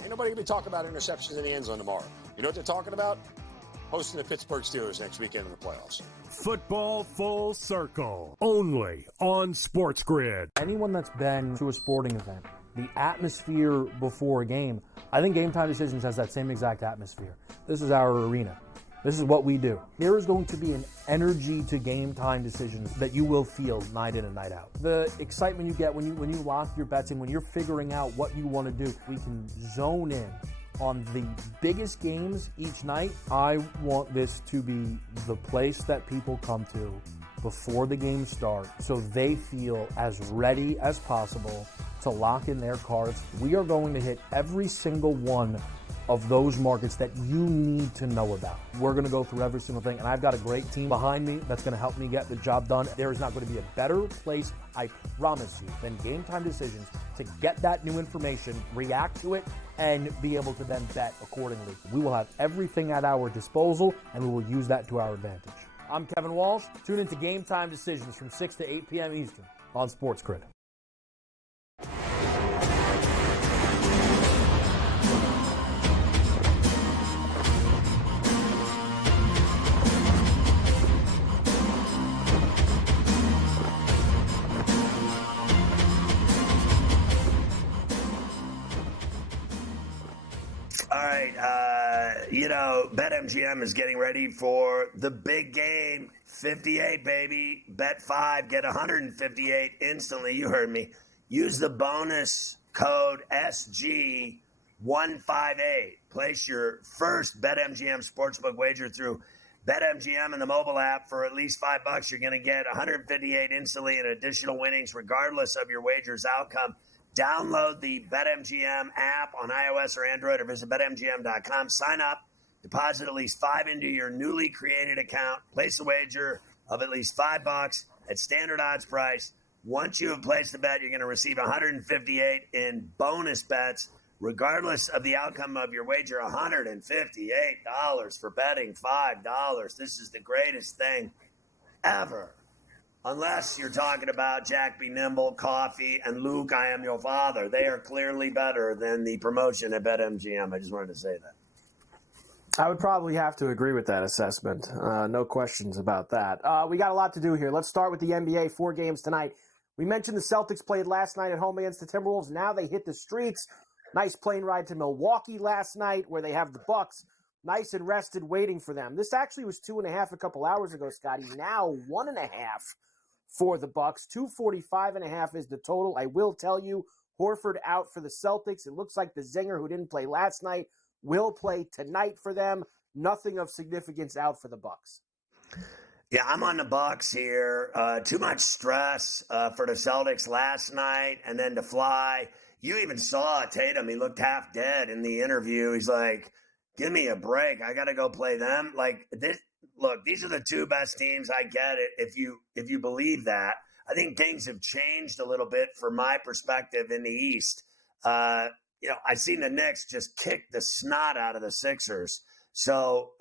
Ain't nobody going to be talking about interceptions in the end zone tomorrow. You know what they're talking about? Hosting the Pittsburgh Steelers next weekend in the playoffs. Football Full Circle. Only on SportsGrid. Anyone that's been to a sporting event, the atmosphere before a game, I think Game Time Decisions has that same exact atmosphere. This is our arena. This is what we do. There is going to be an energy to Game Time Decisions that you will feel night in and night out. The excitement you get when you lock your bets in, when you're figuring out what you want to do, we can zone in on the biggest games each night. I want this to be the place that people come to before the game starts so they feel as ready as possible to lock in their cards. We are going to hit every single one of those markets that you need to know about. We're going to go through every single thing, and I've got a great team behind me that's going to help me get the job done. There is not going to be a better place, I promise you, than Game Time Decisions to get that new information, react to it, and be able to then bet accordingly. We will have everything at our disposal, and we will use that to our advantage. I'm Kevin Walsh. Tune into Game Time Decisions from 6 to 8 p.m. Eastern on SportsGrid. All right, BetMGM is getting ready for the big game. 58, baby. Bet 5, get 158 instantly. You heard me. Use the bonus code SG158. Place your first BetMGM Sportsbook wager through BetMGM and the mobile app for at least $5. You're going to get 158 instantly in additional winnings, regardless of your wager's outcome. Download the BetMGM app on iOS or Android or visit BetMGM.com. Sign up, deposit at least $5 into your newly created account, place a wager of at least $5 at standard odds price. Once you have placed the bet, you're going to receive 158 in bonus bets, regardless of the outcome of your wager. $158 for betting $5. This is the greatest thing ever. Unless you're talking about Jack Be Nimble, Coffee, and Luke, I Am Your Father. They are clearly better than the promotion at BetMGM. I just wanted to say that. I would probably have to agree with that assessment. No questions about that. We got a lot to do here. Let's start with the NBA. 4 games tonight. We mentioned the Celtics played last night at home against the Timberwolves. Now they hit the streets. Nice plane ride to Milwaukee last night where they have the Bucks nice and rested waiting for them. This actually was 2.5 a couple hours ago, Scotty. Now 1.5 for the Bucks. 245.5 is the total. I will tell you, Horford out for the Celtics. It looks like the Zinger, who didn't play last night, will play tonight for them. Nothing of significance out for the Bucks. Yeah, I'm on the Bucks here. Too much stress for the Celtics last night, and then to fly. You even saw Tatum. He looked half dead in the interview. He's like, "Give me a break. I got to go play them." Like this. Look, these are the 2 best teams. I get it. If you believe that, I think things have changed a little bit from my perspective in the East. I've seen the Knicks just kick the snot out of the Sixers. So,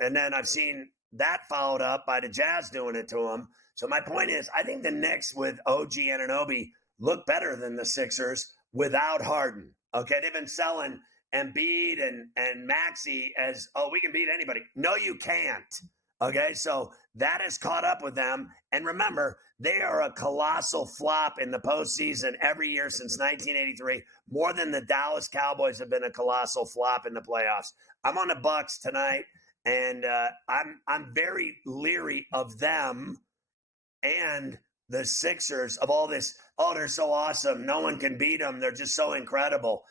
and then I've seen that followed up by the Jazz doing it to them. So my point is, I think the Knicks with OG Anunoby look better than the Sixers without Harden. Okay, they've been selling Embiid and Maxey as, we can beat anybody. No, you can't. Okay, so that has caught up with them. And remember, they are a colossal flop in the postseason every year since 1983, more than the Dallas Cowboys have been a colossal flop in the playoffs. I'm on the Bucks tonight, and I'm very leery of them and the Sixers of all this. Oh, they're so awesome. No one can beat them. They're just so incredible.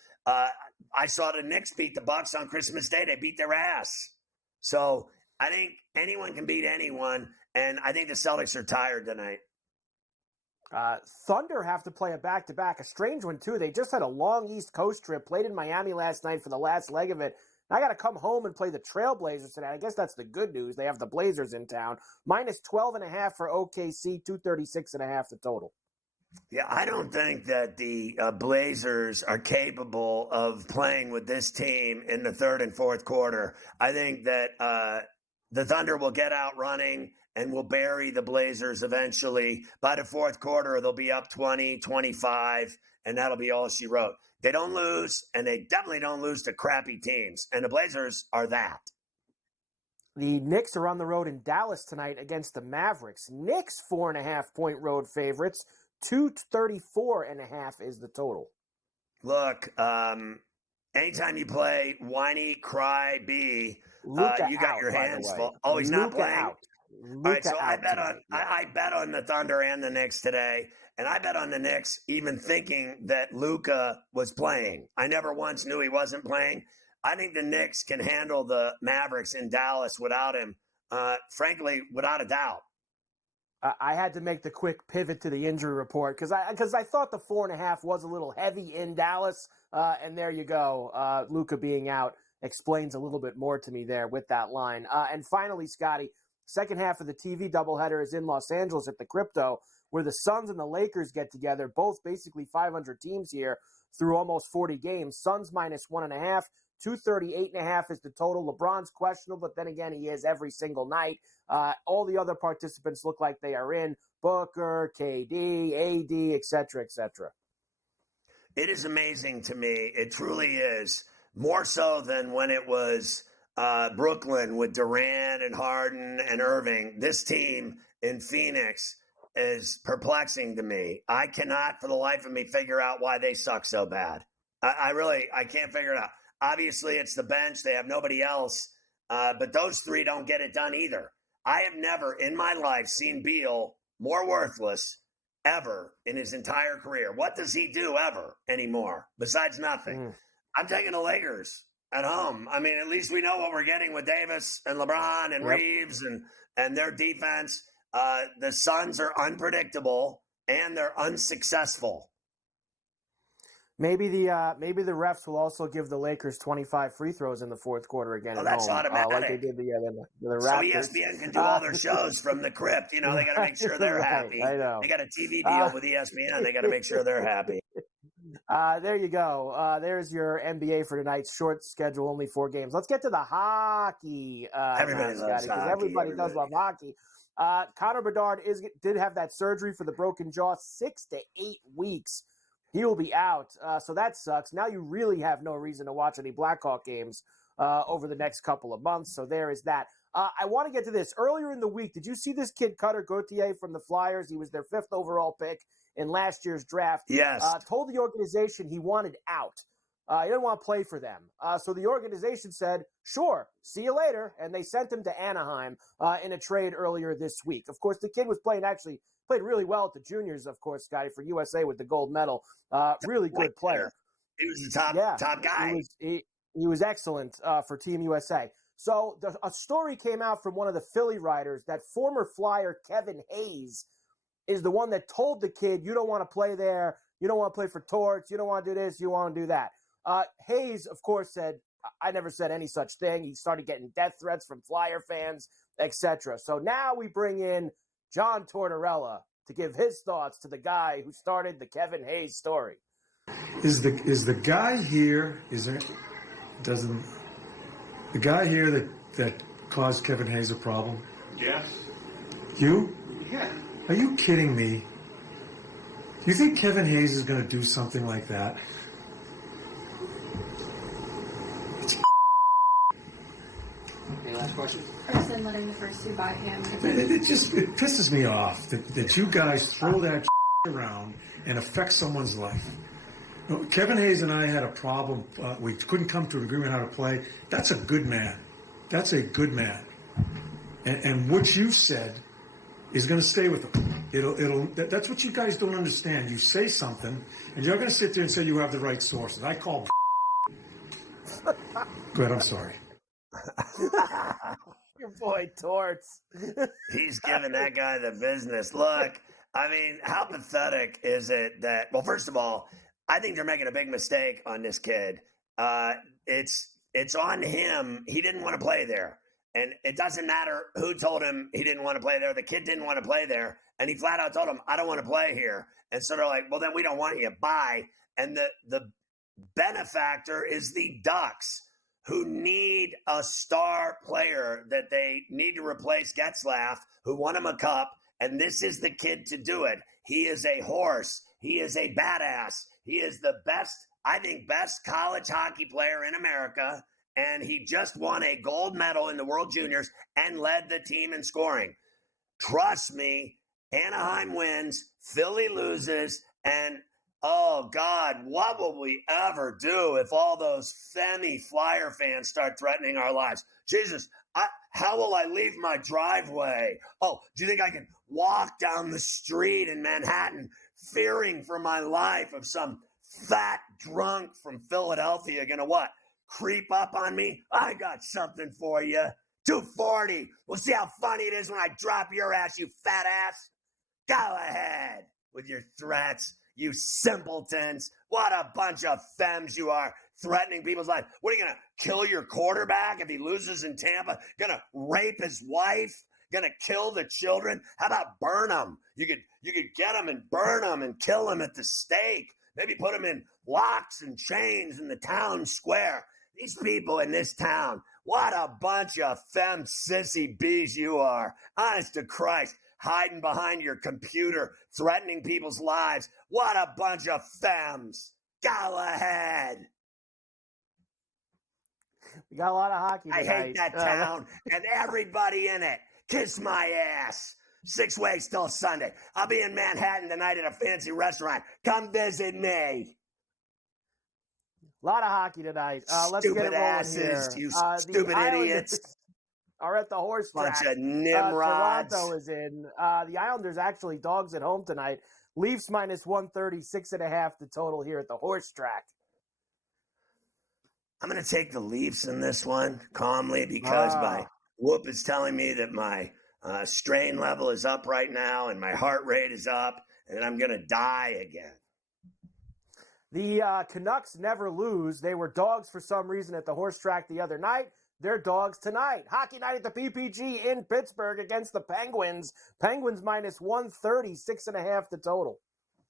I saw the Knicks beat the Bucks on Christmas Day. They beat their ass. So I think anyone can beat anyone, and I think the Celtics are tired tonight. Thunder have to play a back-to-back, a strange one, too. They just had a long East Coast trip, played in Miami last night for the last leg of it. I got to come home and play the Trailblazers tonight. I guess that's the good news. They have the Blazers in town. Minus 12.5 for OKC, 236.5 the total. Yeah, I don't think that the Blazers are capable of playing with this team in the third and fourth quarter. I think that the Thunder will get out running and will bury the Blazers eventually. By the fourth quarter, they'll be up 20, 25, and that'll be all she wrote. They don't lose, and they definitely don't lose to crappy teams, and the Blazers are that. The Knicks are on the road in Dallas tonight against the Mavericks. Knicks 4.5-point road favorites. 234.5 is the total. Look, anytime you play whiny, cry, B, you got your hands full. Oh, he's not playing? All right, so I bet on the Thunder and the Knicks today, and I bet on the Knicks even thinking that Luka was playing. I never once knew he wasn't playing. I think the Knicks can handle the Mavericks in Dallas without him, frankly, without a doubt. I had to make the quick pivot to the injury report because I thought the 4.5 was a little heavy in Dallas, and there you go. Luka being out explains a little bit more to me there with that line. And finally, Scotty, second half of the TV doubleheader is in Los Angeles at the Crypto, where the Suns and the Lakers get together, both basically 500 teams here through almost 40 games. Suns minus 1.5. 238.5 is the total. LeBron's questionable, but then again, he is every single night. All the other participants look like they are in. Booker, KD, AD, et cetera, et cetera. It is amazing to me. It truly is. More so than when it was Brooklyn with Durant and Harden and Irving. This team in Phoenix is perplexing to me. I cannot for the life of me figure out why they suck so bad. I can't figure it out. Obviously, it's the bench. They have nobody else. But those three don't get it done either. I have never in my life seen Beal more worthless ever in his entire career. What does he do ever anymore besides nothing? I'm taking the Lakers at home. I mean, at least we know what we're getting with Davis and LeBron and Reeves and their defense. The Suns are unpredictable and they're unsuccessful. Maybe the refs will also give the Lakers 25 free throws in the fourth quarter again. Oh, that's automatic. Like they did the Raptors. So ESPN can do all their shows from the crypt. You know, they got to make sure they're happy. I know. They got a TV deal with ESPN. They got to make sure they're happy. There you go. There's your NBA for tonight. Short schedule, only 4 games. Let's get to the hockey. Everybody loves hockey. Everybody does love hockey. Connor Bedard did have that surgery for the broken jaw, 6 to 8 weeks. He will be out, so that sucks. Now you really have no reason to watch any Blackhawk games over the next couple of months, so there is that. I want to get to this. Earlier in the week, did you see this kid, Cutter Gauthier from the Flyers? He was their 5th overall pick in last year's draft. Yes. Told the organization he wanted out. He didn't want to play for them. So the organization said, sure, see you later, and they sent him to Anaheim in a trade earlier this week. Of course, the kid was played really well at the juniors, of course, Scotty, for USA with the gold medal. Really good player. He was the top guy. He was excellent for Team USA. So a story came out from one of the Philly writers that former Flyer Kevin Hayes is the one that told the kid, you don't want to play there, you don't want to play for Torts, you don't want to do this, you want to do that. Hayes, of course, said, I never said any such thing. He started getting death threats from Flyer fans, etc. So now we bring in John Tortorella to give his thoughts to the guy who started the Kevin Hayes story. Is the guy here the guy here that caused Kevin Hayes a problem? Yes. You? Yeah. Are you kidding me? Do you think Kevin Hayes is going to do something like that? Any last questions? Person letting the first 2 buy him. It pisses me off that you guys throw that around and affect someone's life. Kevin Hayes and I had a problem. We couldn't come to an agreement how to play. That's a good man. That's a good man. And what you said is going to stay with him. That's what you guys don't understand. You say something, and you're going to sit there and say you have the right sources. I call. Go ahead. I'm sorry. Your boy Torts. He's giving that guy the business. Look, I mean, how pathetic is it that? Well, first of all, I think they're making a big mistake on this kid. It's on him. He didn't want to play there. And it doesn't matter who told him he didn't want to play there. The kid didn't want to play there. And he flat out told him, I don't want to play here. And so they're like, well, then we don't want you. Bye. And the benefactor is the Ducks, who need a star player that they need to replace Getzlaf, who won him a cup. And this is the kid to do it. He is a horse. He is a badass. He is the best college hockey player in America. And he just won a gold medal in the World Juniors and led the team in scoring. Trust me, Anaheim wins, Philly loses, and oh, God, what will we ever do if all those Femi Flyer fans start threatening our lives? Jesus, how will I leave my driveway? Oh, do you think I can walk down the street in Manhattan fearing for my life of some fat drunk from Philadelphia going to what? Creep up on me? I got something for you. 240. We'll see how funny it is when I drop your ass, you fat ass. Go ahead with your threats, you simpletons. What a bunch of femmes you are, threatening people's lives. What, are you going to kill your quarterback if he loses in Tampa? Going to rape his wife? Going to kill the children? How about burn them? You could get them and burn them and kill them at the stake. Maybe put them in locks and chains in the town square. These people in this town, what a bunch of femme sissy bees you are. Honest to Christ, hiding behind your computer, threatening people's lives. What a bunch of femmes. Go ahead. We got a lot of hockey tonight. I hate that town and everybody in it. Kiss my ass. 6 weeks till Sunday. I'll be in Manhattan tonight at a fancy restaurant. Come visit me. A lot of hockey tonight. Let's stupid get it rolling asses, here. you stupid idiots. Are at the horse track. Bunch of nimrods. Toronto is in. The Islanders actually dogs at home tonight. Leafs minus 130, 6.5 the total here at the horse track. I'm going to take the Leafs in this one calmly because my whoop is telling me that my strain level is up right now and my heart rate is up and I'm going to die again. The Canucks never lose. They were dogs for some reason at the horse track the other night. They're dogs tonight. Hockey night at the PPG in Pittsburgh against the Penguins. Penguins minus 130, 6.5 the total.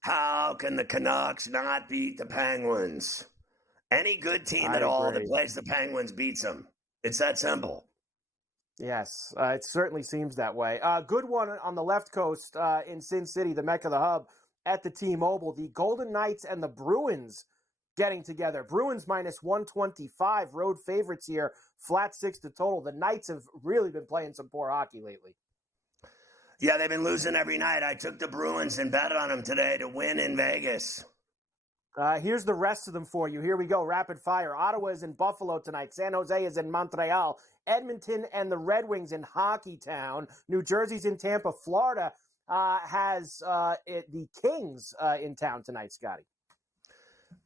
How can the Canucks not beat the Penguins? Any good team at all that plays the Penguins beats them. It's that simple. Yes, it certainly seems that way. Good one on the left coast in Sin City, the Mecca, the hub, at the T-Mobile. The Golden Knights and the Bruins getting together. Bruins minus 125, road favorites here, flat 6 the total. The Knights have really been playing some poor hockey lately. Yeah, they've been losing every night. I took the Bruins and bet on them today to win in Vegas. Here's the rest of them for you. Here we go. Rapid fire. Ottawa is in Buffalo tonight. San Jose is in Montreal. Edmonton and the Red Wings in Hockey Town. New Jersey's in Tampa. Florida has the Kings in town tonight, Scotty.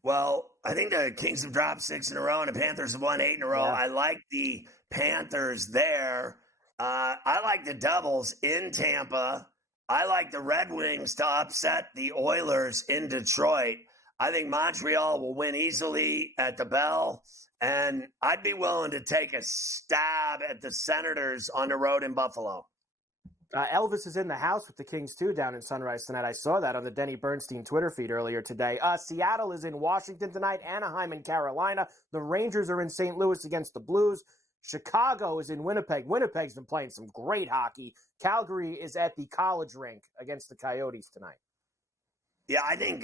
Well, I think the Kings have dropped 6 in a row and the Panthers have won 8 in a row. Yeah. I like the Panthers there. I like the Devils in Tampa. I like the Red Wings to upset the Oilers in Detroit. I think Montreal will win easily at the Bell, and I'd be willing to take a stab at the Senators on the road in Buffalo. Elvis is in the house with the Kings, too, down in Sunrise tonight. I saw that on the Denny Bernstein Twitter feed earlier today. Seattle is in Washington tonight, Anaheim in Carolina. The Rangers are in St. Louis against the Blues. Chicago is in Winnipeg. Winnipeg's been playing some great hockey. Calgary is at the College Rink against the Coyotes tonight. Yeah, I think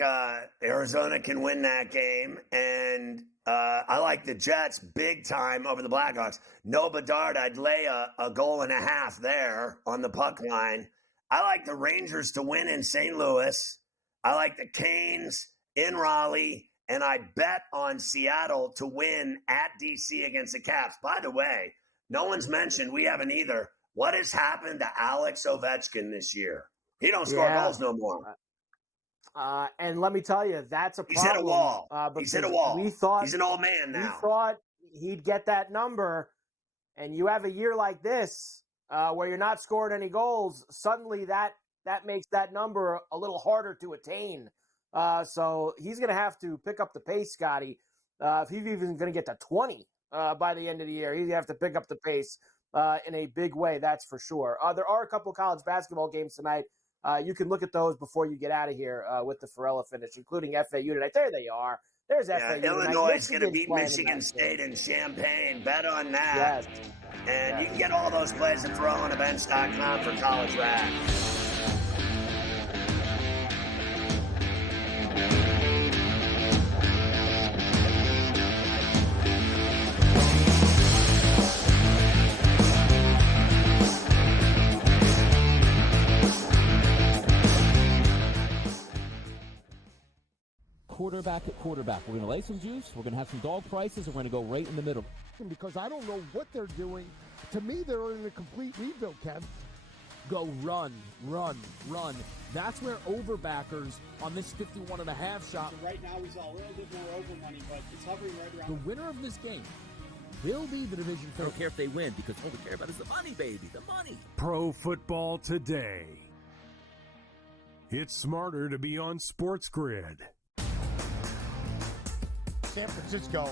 Arizona can win that game, and I like the Jets big time over the Blackhawks. No Bedard, I'd lay a goal and a half there on the puck line. I like the Rangers to win in St. Louis. I like the Canes in Raleigh, and I bet on Seattle to win at D.C. against the Caps. By the way, no one's mentioned, we haven't either, what has happened to Alex Ovechkin this year? He don't score goals no more. And let me tell you, that's a problem. He's hit a wall. He's hit a wall. He's an old man now. We thought he'd get that number, and you have a year like this where you're not scoring any goals, suddenly that makes that number a little harder to attain. So he's going to have to pick up the pace, Scotty. If he's even going to get to 20 by the end of the year, he's going to have to pick up the pace in a big way, that's for sure. There are a couple college basketball games tonight. You can look at those before you get out of here with the Ferrall finish, including FAU tonight. There they are. There's FAU. Illinois is going to beat Michigan State in Champaign. Bet on that. Yes. And you can get all those plays at throwonevents.com for college rap. Quarterback at quarterback. We're going to lay some juice. We're going to have some dog prices. And we're going to go right in the middle. Because I don't know what they're doing. To me, they're in a complete rebuild, Kev. Go run, run, run. That's where overbackers on this 51.5 shot. So right now he's a little bit more over money, but it's hovering right around. The winner of this game will be the division I favorite. don't care if they win because all we care about is the money, baby, the money. Pro Football Today. It's smarter to be on SportsGrid. San Francisco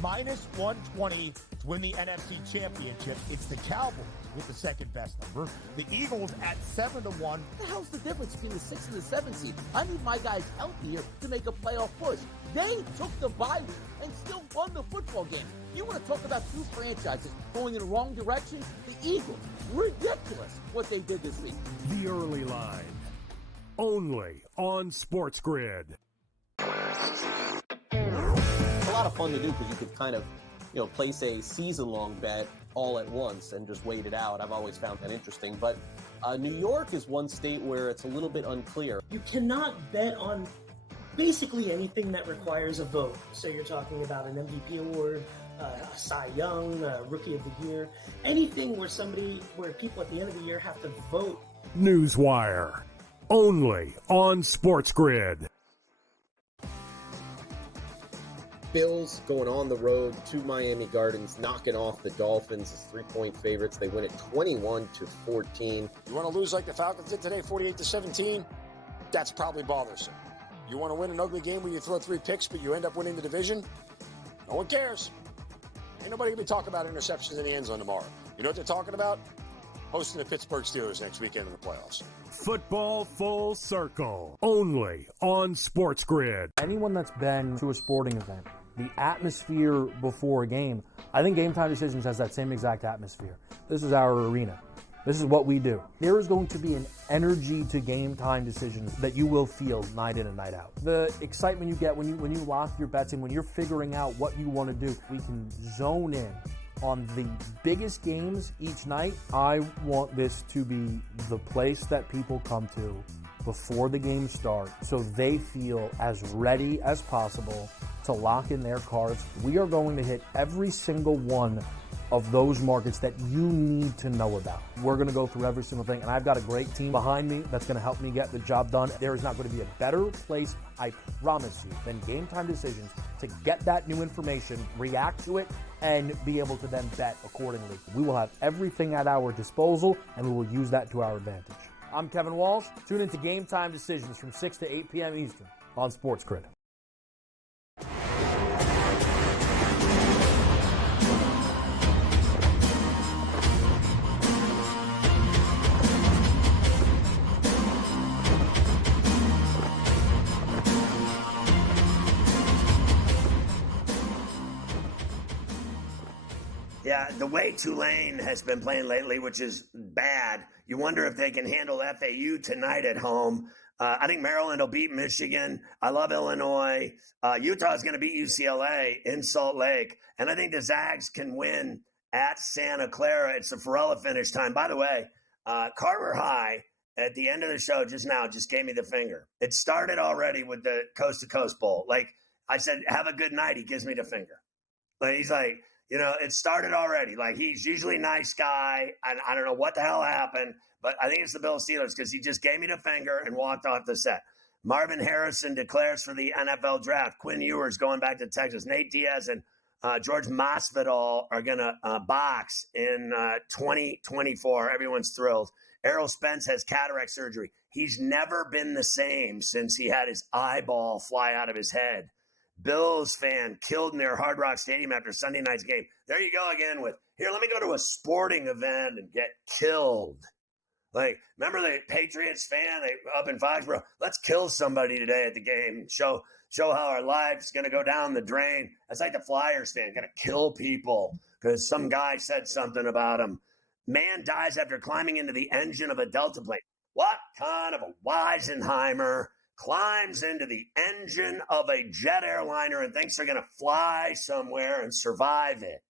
minus 120 to win the NFC Championship. It's the Cowboys with the second best number. The Eagles at 7-1. What the hell's the difference between the 6 and the 7 seed? I need my guys healthier to make a playoff push. They took the bye week and still won the football game. You want to talk about two franchises going in the wrong direction? The Eagles. Ridiculous what they did this week. The Early Line. Only on SportsGrid. It's a lot of fun to do because you could kind of, place a season-long bet all at once and just wait it out. I've always found that interesting. But New York is one state where it's a little bit unclear. You cannot bet on basically anything that requires a vote. So you're talking about an MVP award, a Cy Young, Rookie of the Year, anything where people at the end of the year have to vote. Newswire. Only on SportsGrid. Bills going on the road to Miami Gardens, knocking off the Dolphins as 3-point favorites. They win it 21-14. You want to lose like the Falcons did today, 48-17? That's probably bothersome. You want to win an ugly game where you throw 3 picks, but you end up winning the division? No one cares. Ain't nobody going to be talking about interceptions in the end zone tomorrow. You know what they're talking about? Hosting the Pittsburgh Steelers next weekend in the playoffs. Football Full Circle. Only on SportsGrid. Anyone that's been to a sporting event, the atmosphere before a game, I think Game Time Decisions has that same exact atmosphere. This is our arena. This is what we do. There is going to be an energy to Game Time Decisions that you will feel night in and night out. The excitement you get when you lock your bets in, when you're figuring out what you want to do, we can zone in on the biggest games each night. I want this to be the place that people come to before the game starts so they feel as ready as possible to lock in their cards. We are going to hit every single one of those markets that you need to know about. We're going to go through every single thing, and I've got a great team behind me that's going to help me get the job done. There is not going to be a better place, I promise you, than Game Time Decisions to get that new information, react to it, and be able to then bet accordingly. We will have everything at our disposal, and we will use that to our advantage. I'm Kevin Walsh. Tune into Game Time Decisions from 6 to 8 p.m. Eastern on SportsGrid. Yeah, the way Tulane has been playing lately, which is bad, you wonder if they can handle FAU tonight at home. I think Maryland will beat Michigan. I love Illinois. Utah is going to beat UCLA in Salt Lake. And I think the Zags can win at Santa Clara. It's a Ferrall finish time. By the way, Carver High at the end of the show just gave me the finger. It started already with the Coast to Coast Bowl. Like I said, have a good night. He gives me the finger. Like he's like, it started already. Like, he's usually a nice guy. I don't know what the hell happened, but I think it's the Bill Steelers because he just gave me the finger and walked off the set. Marvin Harrison declares for the NFL draft. Quinn Ewers going back to Texas. Nate Diaz and George Masvidal are going to box in 2024. Everyone's thrilled. Errol Spence has cataract surgery. He's never been the same since he had his eyeball fly out of his head. Bills fan killed near Hard Rock Stadium after Sunday night's game. There you go again with, here, let me go to a sporting event and get killed. Like, remember the Patriots fan up in Foxborough? Let's kill somebody today at the game. Show how our life's going to go down the drain. That's like the Flyers fan, going to kill people because some guy said something about him. Man dies after climbing into the engine of a Delta plane. What kind of a Weisenheimer climbs into the engine of a jet airliner and thinks they're going to fly somewhere and survive it?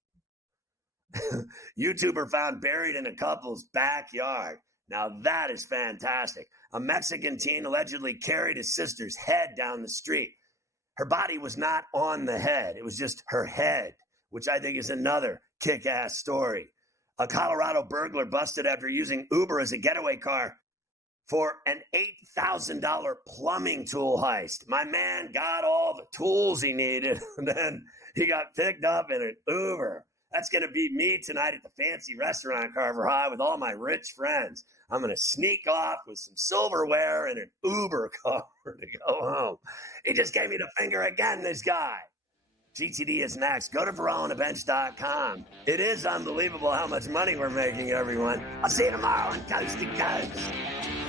YouTuber found buried in a couple's backyard. Now that is fantastic. A Mexican teen allegedly carried his sister's head down the street. Her body was not on the head. It was just her head, which I think is another kick-ass story. A Colorado burglar busted after using Uber as a getaway car for an $8,000 plumbing tool heist. My man got all the tools he needed, and then he got picked up in an Uber. That's going to be me tonight at the fancy restaurant Carver High with all my rich friends. I'm going to sneak off with some silverware and an Uber car to go home. He just gave me the finger again, this guy. GTD is next. Go to VerronaBench.com. It is unbelievable how much money we're making, everyone. I'll see you tomorrow on Coast to Coast.